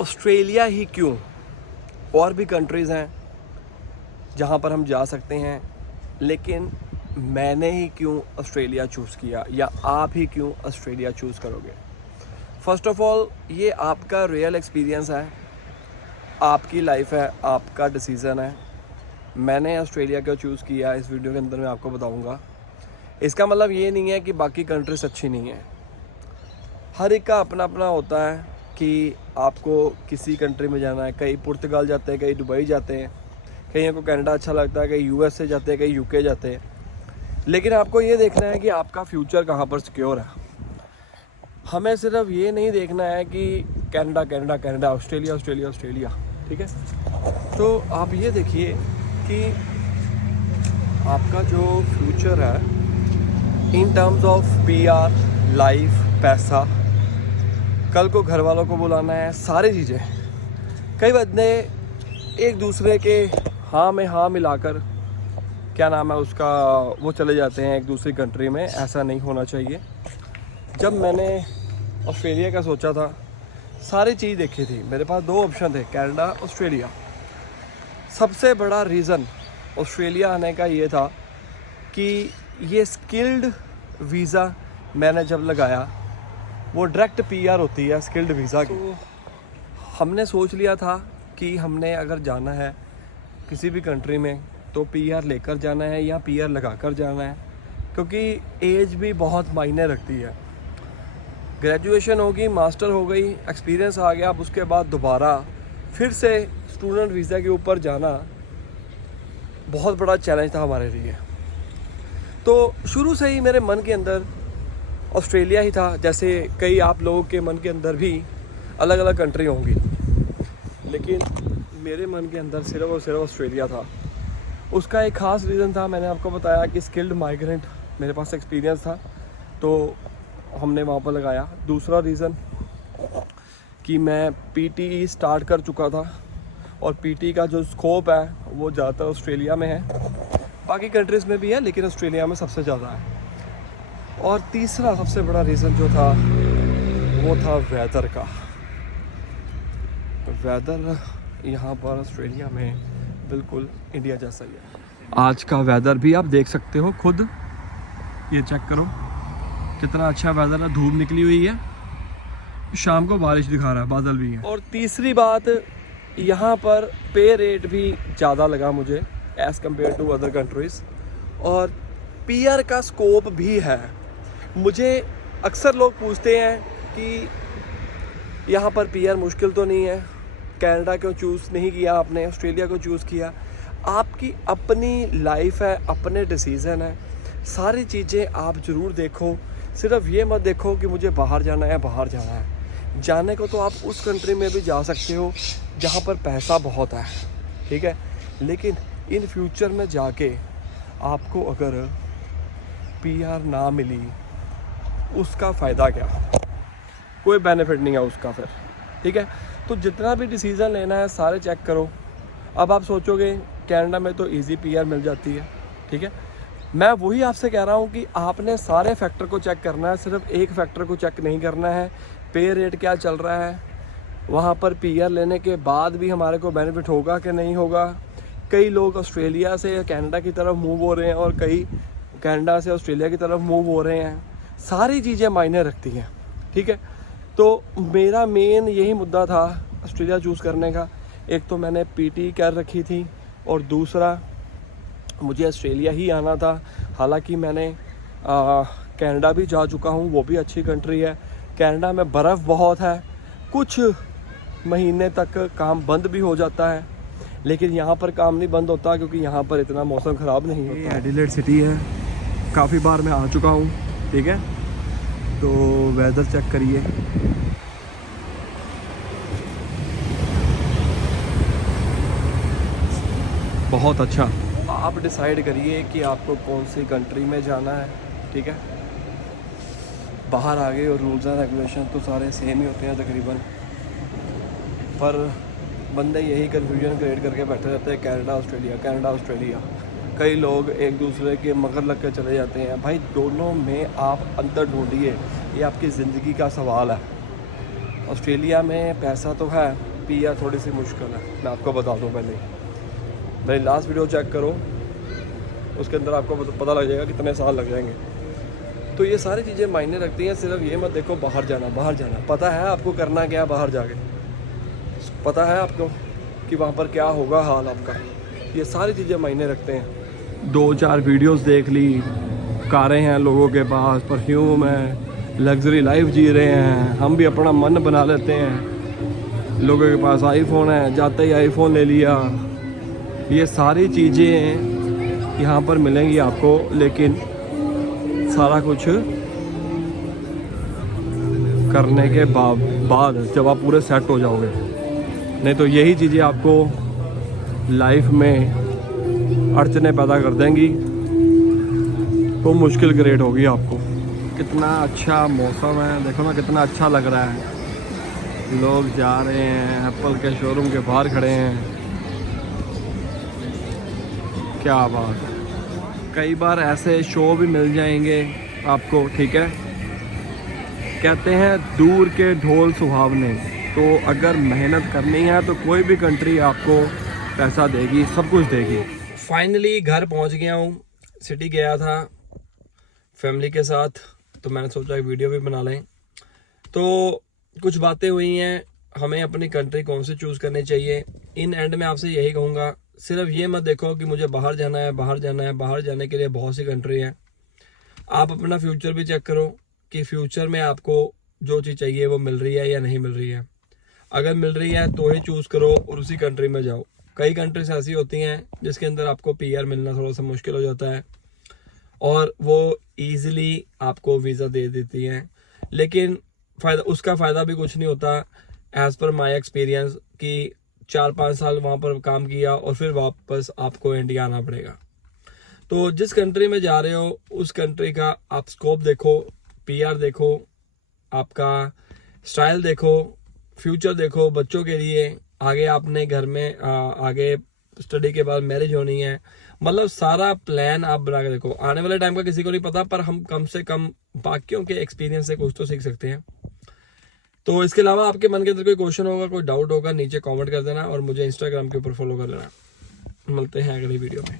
Australia ही क्यों, और भी कंट्रीज़ हैं जहाँ पर हम जा सकते हैं, लेकिन मैंने ही क्यों ऑस्ट्रेलिया चूज़ किया, या आप ही क्यों ऑस्ट्रेलिया चूज़ करोगे? फ़र्स्ट ऑफ़ ऑल, ये आपका रियल एक्सपीरियंस है, आपकी लाइफ है, आपका डिसीज़न है। मैंने ऑस्ट्रेलिया क्यों चूज़ किया, इस वीडियो के अंदर मैं आपको बताऊंगा। इसका मतलब ये नहीं है कि बाकी कंट्रीज अच्छी नहीं है। हर एक का अपना अपना होता है कि आपको किसी कंट्री में जाना है। कई पुर्तगाल जाते हैं, कई दुबई जाते हैं, कहीं को कनाडा अच्छा लगता है, कई यूएसए जाते हैं, कई यूके जाते हैं। लेकिन आपको ये देखना है कि आपका फ्यूचर कहाँ पर सिक्योर है। हमें सिर्फ ये नहीं देखना है कि Canada Canada Canada, Australia Australia Australia, ठीक है। तो आप ये देखिए कि आपका जो फ्यूचर है in terms of PR, life, पैसा, कल को घर वालों को बुलाना है, सारी चीज़ें। कई बंदे एक दूसरे के हाँ में हाँ मिलाकर, क्या नाम है उसका, वो चले जाते हैं एक दूसरी कंट्री में। ऐसा नहीं होना चाहिए। जब मैंने ऑस्ट्रेलिया का सोचा था, सारी चीज़ देखी थी, मेरे पास दो ऑप्शन थे, कनाडा, ऑस्ट्रेलिया। सबसे बड़ा रीज़न ऑस्ट्रेलिया आने का ये था कि ये स्किल्ड वीज़ा मैंने जब लगाया, वो डायरेक्ट पीआर होती है स्किल्ड वीज़ा की। तो हमने सोच लिया था कि हमने अगर जाना है किसी भी कंट्री में तो पीआर लेकर जाना है या पीआर लगाकर जाना है, क्योंकि एज भी बहुत मायने रखती है। ग्रेजुएशन होगी, मास्टर हो गई, एक्सपीरियंस आ गया, अब उसके बाद दोबारा फिर से स्टूडेंट वीज़ा के ऊपर जाना बहुत बड़ा चैलेंज था हमारे लिए। तो शुरू से ही मेरे मन के अंदर ऑस्ट्रेलिया ही था। जैसे कई आप लोगों के मन के अंदर भी अलग अलग कंट्री होंगी, लेकिन मेरे मन के अंदर सिर्फ और सिर्फ ऑस्ट्रेलिया था। उसका एक ख़ास रीज़न था, मैंने आपको बताया कि स्किल्ड माइग्रेंट, मेरे पास एक्सपीरियंस था तो हमने वहाँ पर लगाया। दूसरा रीज़न कि मैं पीटी स्टार्ट कर चुका था और पीटी का जो स्कोप है वो ज़्यादातर ऑस्ट्रेलिया में है, बाकी कंट्रीज़ में भी है, लेकिन ऑस्ट्रेलिया में सबसे ज़्यादा है। और तीसरा सबसे बड़ा रीज़न जो था वो था वेदर का। वेदर यहाँ पर ऑस्ट्रेलिया में बिल्कुल इंडिया जैसा ही है। आज का वेदर भी आप देख सकते हो खुद, ये चेक करो कितना अच्छा वेदर है। धूप निकली हुई है, शाम को बारिश दिखा रहा है, बादल भी है। और तीसरी बात, यहाँ पर पे रेट भी ज़्यादा लगा मुझे as compare to other countries, और पीआर का स्कोप भी है। मुझे अक्सर लोग पूछते हैं कि यहाँ पर पीआर मुश्किल तो नहीं है, कनाडा क्यों चूज़ नहीं किया आपने, ऑस्ट्रेलिया को चूज़ किया। आपकी अपनी लाइफ है, अपने डिसीज़न है, सारी चीज़ें आप ज़रूर देखो। सिर्फ ये मत देखो कि मुझे बाहर जाना है, बाहर जाना है। जाने को तो आप उस कंट्री में भी जा सकते हो जहाँ पर पैसा बहुत है, ठीक है, लेकिन इन फ्यूचर में जाके आपको अगर पीआर ना मिली, उसका फ़ायदा क्या? कोई बेनिफिट नहीं है उसका फिर, ठीक है। तो जितना भी डिसीज़न लेना है सारे चेक करो। अब आप सोचोगे कनाडा में तो इजी पीआर मिल जाती है, ठीक है। मैं वही आपसे कह रहा हूँ कि आपने सारे फैक्टर को चेक करना है, सिर्फ एक फैक्टर को चेक नहीं करना है। पे रेट क्या चल रहा है, वहाँ पर पीआर लेने के बाद भी हमारे को बेनिफिट होगा कि नहीं होगा। कई लोग ऑस्ट्रेलिया से कनाडा की तरफ मूव हो रहे हैं और कई कनाडा से ऑस्ट्रेलिया की तरफ मूव हो रहे हैं। सारी चीज़ें मायने रखती हैं, ठीक है। तो मेरा मेन यही मुद्दा था ऑस्ट्रेलिया चूज़ करने का। एक तो मैंने पीटी कर रखी थी और दूसरा मुझे ऑस्ट्रेलिया ही आना था। हालांकि मैंने कनाडा भी जा चुका हूँ, वो भी अच्छी कंट्री है। कनाडा में बर्फ़ बहुत है, कुछ महीने तक काम बंद भी हो जाता है, लेकिन यहाँ पर काम नहीं बंद होता क्योंकि यहाँ पर इतना मौसम ख़राब नहीं होता। ये एडिलेड सिटी है, काफ़ी बार मैं आ चुका हूँ, ठीक है। तो वेदर चेक करिए, बहुत अच्छा। आप डिसाइड करिए कि आपको कौन सी कंट्री में जाना है, ठीक है। बाहर आ गए और रूल्स एंड रेगुलेशन तो सारे सेम ही होते हैं तकरीबन, पर बंदे यही कन्फ्यूजन क्रिएट करके बैठे रहते हैं, कनाडा ऑस्ट्रेलिया, कनाडा ऑस्ट्रेलिया। कई लोग एक दूसरे के मगर लग कर चले जाते हैं। भाई दोनों में आप अंतर ढूंढिए, ये आपकी ज़िंदगी का सवाल है। ऑस्ट्रेलिया में पैसा तो है, PR थोड़ी सी मुश्किल है, मैं आपको बता दूं पहले ही। मेरी लास्ट वीडियो चेक करो, उसके अंदर आपको पता लग जाएगा कितने साल लग जाएंगे। तो ये सारी चीज़ें मायने रखती हैं। सिर्फ ये मत देखो बाहर जाना, पता है आपको करना क्या बाहर जाके, पता है आपको कि वहाँ पर क्या होगा हाल आपका, ये सारी चीज़ें मायने रखते हैं। 2-4 वीडियोस देख ली, कारें हैं लोगों के पास, परफ्यूम है, लग्जरी लाइफ जी रहे हैं, हम भी अपना मन बना लेते हैं। लोगों के पास आईफोन है, जाते ही आईफोन ले लिया। ये सारी चीज़ें यहाँ पर मिलेंगी आपको, लेकिन सारा कुछ करने के बाद जब आप पूरे सेट हो जाओगे। नहीं तो यही चीज़ें आपको लाइफ में अड़चने पैदा कर देंगी, तो मुश्किल क्रिएट होगी आपको। कितना अच्छा मौसम है, देखो ना कितना अच्छा लग रहा है। लोग जा रहे हैं, एप्पल के शोरूम के बाहर खड़े हैं, क्या बात है। कई बार ऐसे शो भी मिल जाएंगे आपको, ठीक है। कहते हैं दूर के ढोल सुहावने, तो अगर मेहनत करनी है तो कोई भी कंट्री आपको पैसा देगी, सब कुछ देगी। फाइनली घर पहुंच गया हूँ, सिटी गया था फैमिली के साथ, तो मैंने सोचा एक वीडियो भी बना लें। तो कुछ बातें हुई हैं, हमें अपनी कंट्री कौन सी चूज़ करनी चाहिए। इन एंड में आपसे यही कहूँगा, सिर्फ ये मत देखो कि मुझे बाहर जाना है। बाहर जाने के लिए बहुत सी कंट्री है। आप अपना फ्यूचर भी चेक करो कि फ्यूचर में आपको जो चीज़ चाहिए वो मिल रही है या नहीं मिल रही है। अगर मिल रही है तो ही चूज़ करो और उसी कंट्री में जाओ। कई कंट्रीज ऐसी होती हैं जिसके अंदर आपको PR मिलना थोड़ा सा मुश्किल हो जाता है और वो ईज़िली आपको वीज़ा दे देती हैं, लेकिन उसका फ़ायदा भी कुछ नहीं होता। एज़ पर माई एक्सपीरियंस कि 4-5 साल वहाँ पर काम किया और फिर वापस आपको इंडिया आना पड़ेगा। तो जिस कंट्री में जा रहे हो उस कंट्री का आप स्कोप देखो, PR देखो, आपका स्टाइल देखो, फ्यूचर देखो बच्चों के लिए। आगे आपने घर में आगे स्टडी के बाद मैरिज होनी है, मतलब सारा प्लान आप बना के देखो। आने वाले टाइम का किसी को नहीं पता, पर हम कम से कम बाकियों के एक्सपीरियंस से कुछ तो सीख सकते हैं। तो इसके अलावा आपके मन के अंदर कोई क्वेश्चन होगा, कोई डाउट होगा, नीचे कमेंट कर देना और मुझे इंस्टाग्राम के ऊपर फॉलो कर लेना। मिलते हैं अगली वीडियो में।